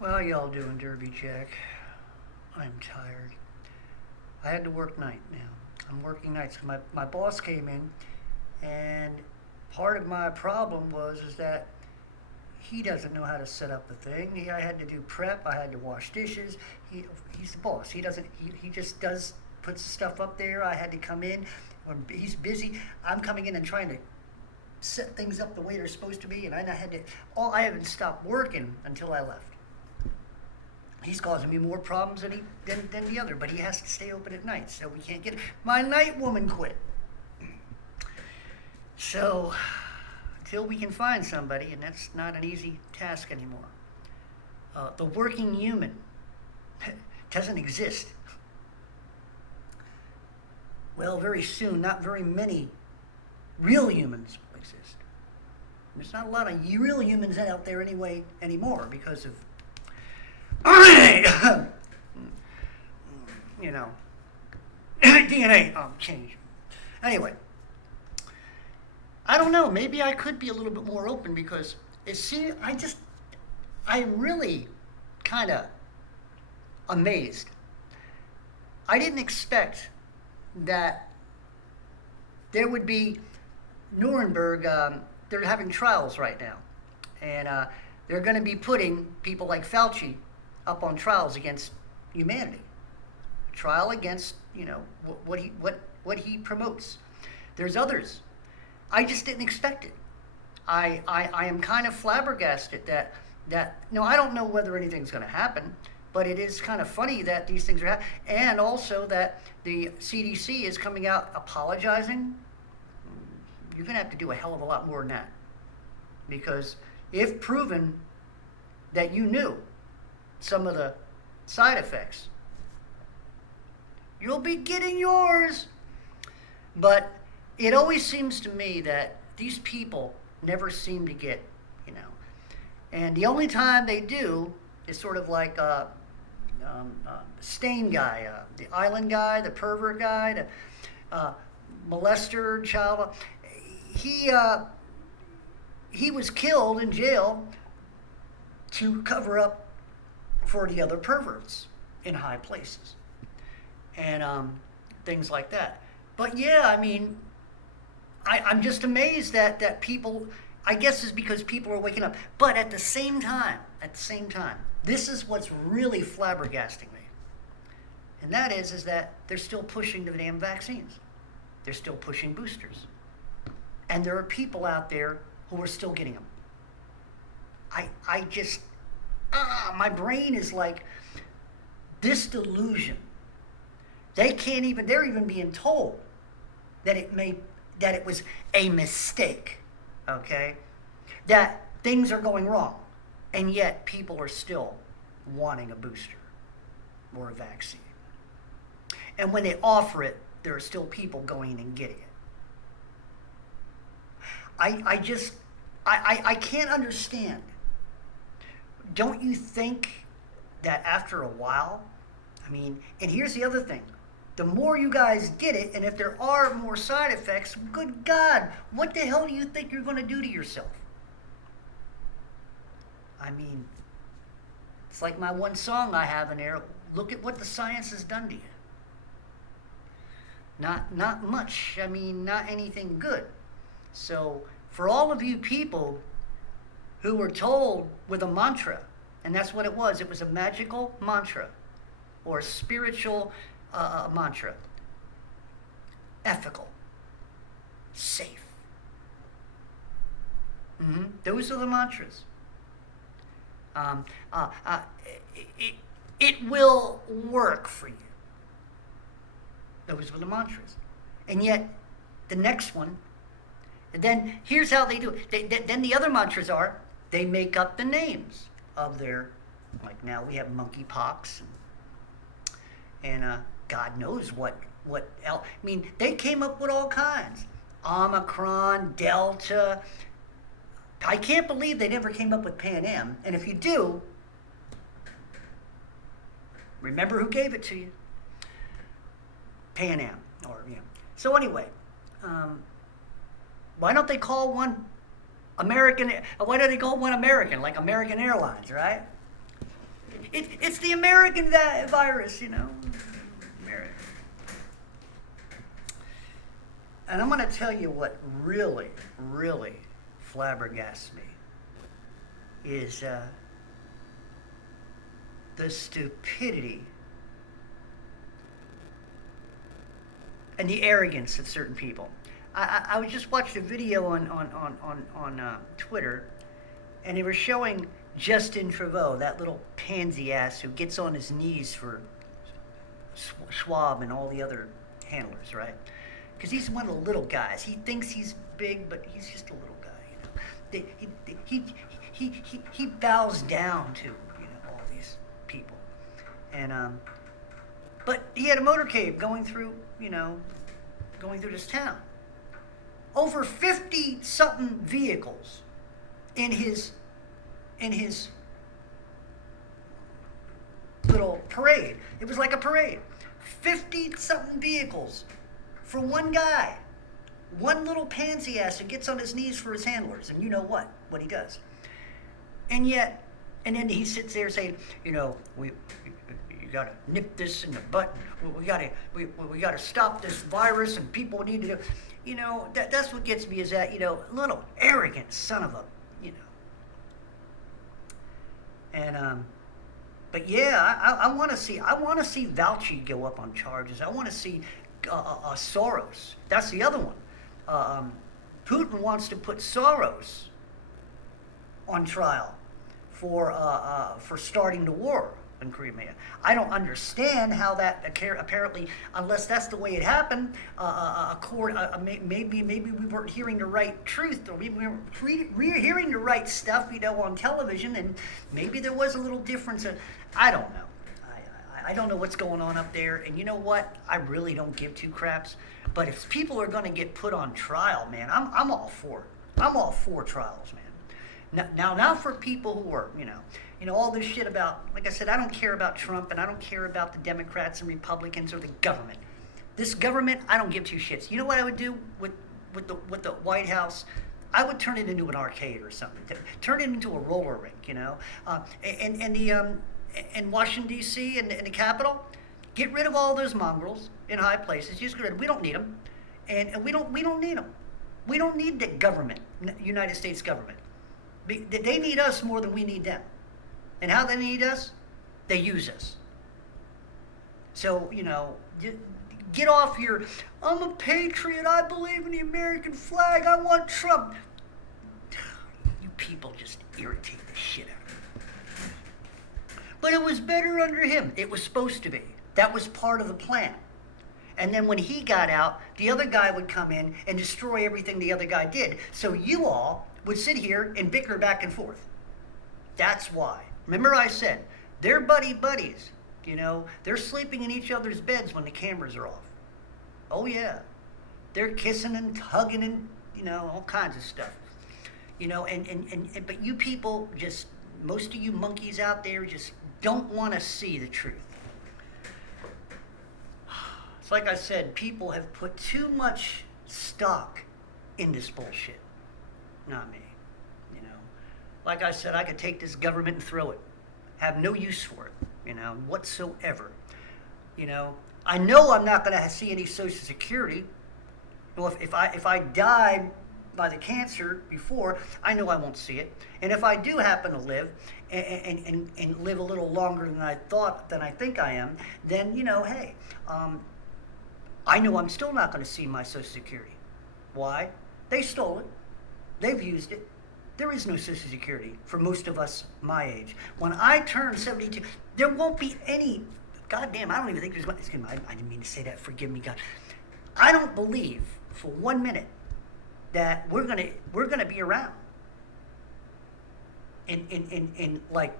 Well, y'all doing, Derby Jack? I'm tired. I had to work night now. I'm working nights. My boss came in, and part of my problem was is that he doesn't know how to set up the thing. I had to do prep. I had to wash dishes. He's the boss. He just does puts stuff up there. I had to come in. When he's busy, I'm coming in and trying to set things up the way they're supposed to be, and I had to. I haven't stopped working until I left. He's causing me more problems than the other, but he has to stay open at night, so we can't get. My night woman quit. So, until we can find somebody, and that's not an easy task anymore. The working human doesn't exist. Well, very soon, not very many real humans will exist. There's not a lot of real humans out there anymore because of you know, DNA change. Anyway, I don't know. Maybe I could be a little bit more open because I'm really kind of amazed. I didn't expect that there would be Nuremberg. They're having trials right now, and they're going to be putting people like Fauci up on trials against humanity. Trial against what he promotes. There's others. I just didn't expect it. I am kind of flabbergasted that no, I don't know whether anything's going to happen, but it is kind of funny that these things are happening, and also that the CDC is coming out apologizing. You're going to have to do a hell of a lot more than that, because if proven that you knew some of the side effects, you'll be getting yours. But it always seems to me that these people never seem to get, and the only time they do is sort of like Stain guy, the island guy, the pervert guy, the molester child. He was killed in jail to cover up for the other perverts in high places and things like that. But yeah, I mean, I'm just amazed that people, I guess it's because people are waking up. But at the same time, this is what's really flabbergasting me. And that is that they're still pushing the damn vaccines. They're still pushing boosters. And there are people out there who are still getting them. I just, my brain is like, this delusion. They're even being told that it was a mistake, okay? That things are going wrong, and yet people are still wanting a booster or a vaccine. And when they offer it, there are still people going and getting it. I can't understand. Don't you think that after a while, and here's the other thing. The more you guys get it, and if there are more side effects, good God, what the hell do you think you're going to do to yourself? It's like my one song I have in there, look at what the science has done to you. Not much, not anything good. So for all of you people who were told with a mantra, and that's what it was a magical mantra or spiritual mantra, ethical, safe. Those are the mantras. It will work for you. Those were the mantras. And yet, the next one, and then here's how they do it. Then the other mantras are, they make up the names of their, like now we have monkeypox and God knows what else. They came up with all kinds. Omicron, Delta. I can't believe they never came up with Pan Am. And if you do, remember who gave it to you. Pan Am. So anyway, why don't they call one American? Why don't they call one American, like American Airlines, right? It's the American virus, American. And I'm going to tell you what really, really flabbergasts me is the stupidity and the arrogance of certain people. I just watched a video on Twitter, and they were showing Justin Trudeau, that little pansy ass who gets on his knees for Schwab and all the other handlers, right? Because he's one of the little guys. He thinks he's big, but he's just a little guy. He bows down to all these people, and but he had a motorcade going through this town. Over 50-something vehicles in his little parade. It was like a parade. 50-something vehicles for one guy. One little pansy ass who gets on his knees for his handlers. And you know what he does. And then he sits there saying, you gotta nip this in the butt. We gotta stop this virus, and people need to that's what gets me is that, little arrogant son of a, And but yeah, I want to see Fauci go up on charges. I want to see Soros. That's the other one. Putin wants to put Soros on trial for starting the war in Crimea. I don't understand how that apparently, unless that's the way it happened. Maybe we weren't hearing the right truth, or we weren't hearing the right stuff, on television, and maybe there was a little difference. I don't know. I don't know what's going on up there, and you know what? I really don't give two craps. But if people are going to get put on trial, man, I'm all for it. I'm all for trials, man. Now for people who are, all this shit about, like I said, I don't care about Trump, and I don't care about the Democrats and Republicans or the government. This government, I don't give two shits. You know what I would do with the White House? I would turn it into an arcade or something. Turn it into a roller rink, and Washington D.C. and the Capitol. Get rid of all those mongrels in high places. Just get rid of them. We don't need them, and we don't need them. We don't need the government, United States government. They need us more than we need them. And how they need us? They use us. So, get off your, I'm a patriot, I believe in the American flag, I want Trump. You people just irritate the shit out of me. But it was better under him. It was supposed to be. That was part of the plan. And then when he got out, the other guy would come in and destroy everything the other guy did. So you all would sit here and bicker back and forth. That's why. Remember I said, they're buddies. They're sleeping in each other's beds when the cameras are off. Oh yeah. They're kissing and hugging and, all kinds of stuff. But you people most of you monkeys out there just don't want to see the truth. It's like I said, people have put too much stock in this bullshit. Not me. Like I said, I could take this government and throw it. Have no use for it, whatsoever. I know I'm not going to see any Social Security. Well, if I die by the cancer before, I know I won't see it. And if I do happen to live and live a little longer than I think I am, then, hey, I know I'm still not going to see my Social Security. Why? They stole it. They've used it. There is no Social Security for most of us my age. When I turn 72, there won't be any. Goddamn, I don't even think there's one. I didn't mean to say that. Forgive me, God. I don't believe for 1 minute that we're gonna be around in like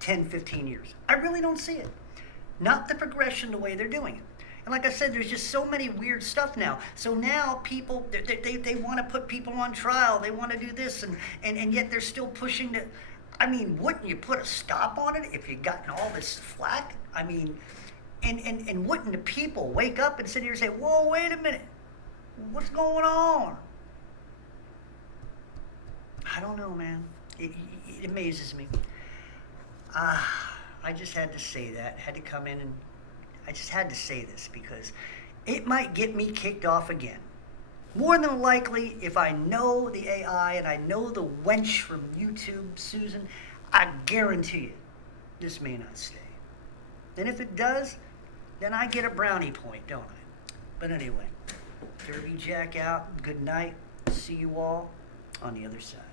10, 15 years. I really don't see it. Not the progression the way they're doing it. And like I said, there's just so many weird stuff now. So now people, they want to put people on trial. They want to do this, and yet they're still pushing the. I mean, wouldn't you put a stop on it if you'd gotten all this flack? I mean, and wouldn't the people wake up and sit here and say, whoa, wait a minute, what's going on? I don't know, man. It amazes me. I just had to say that. Had to come in and I just had to say this because it might get me kicked off again. More than likely, if I know the AI and I know the wench from YouTube, Susan, I guarantee you this may not stay. And if it does, then I get a brownie point, don't I? But anyway, Derby Jack out. Good night. See you all on the other side.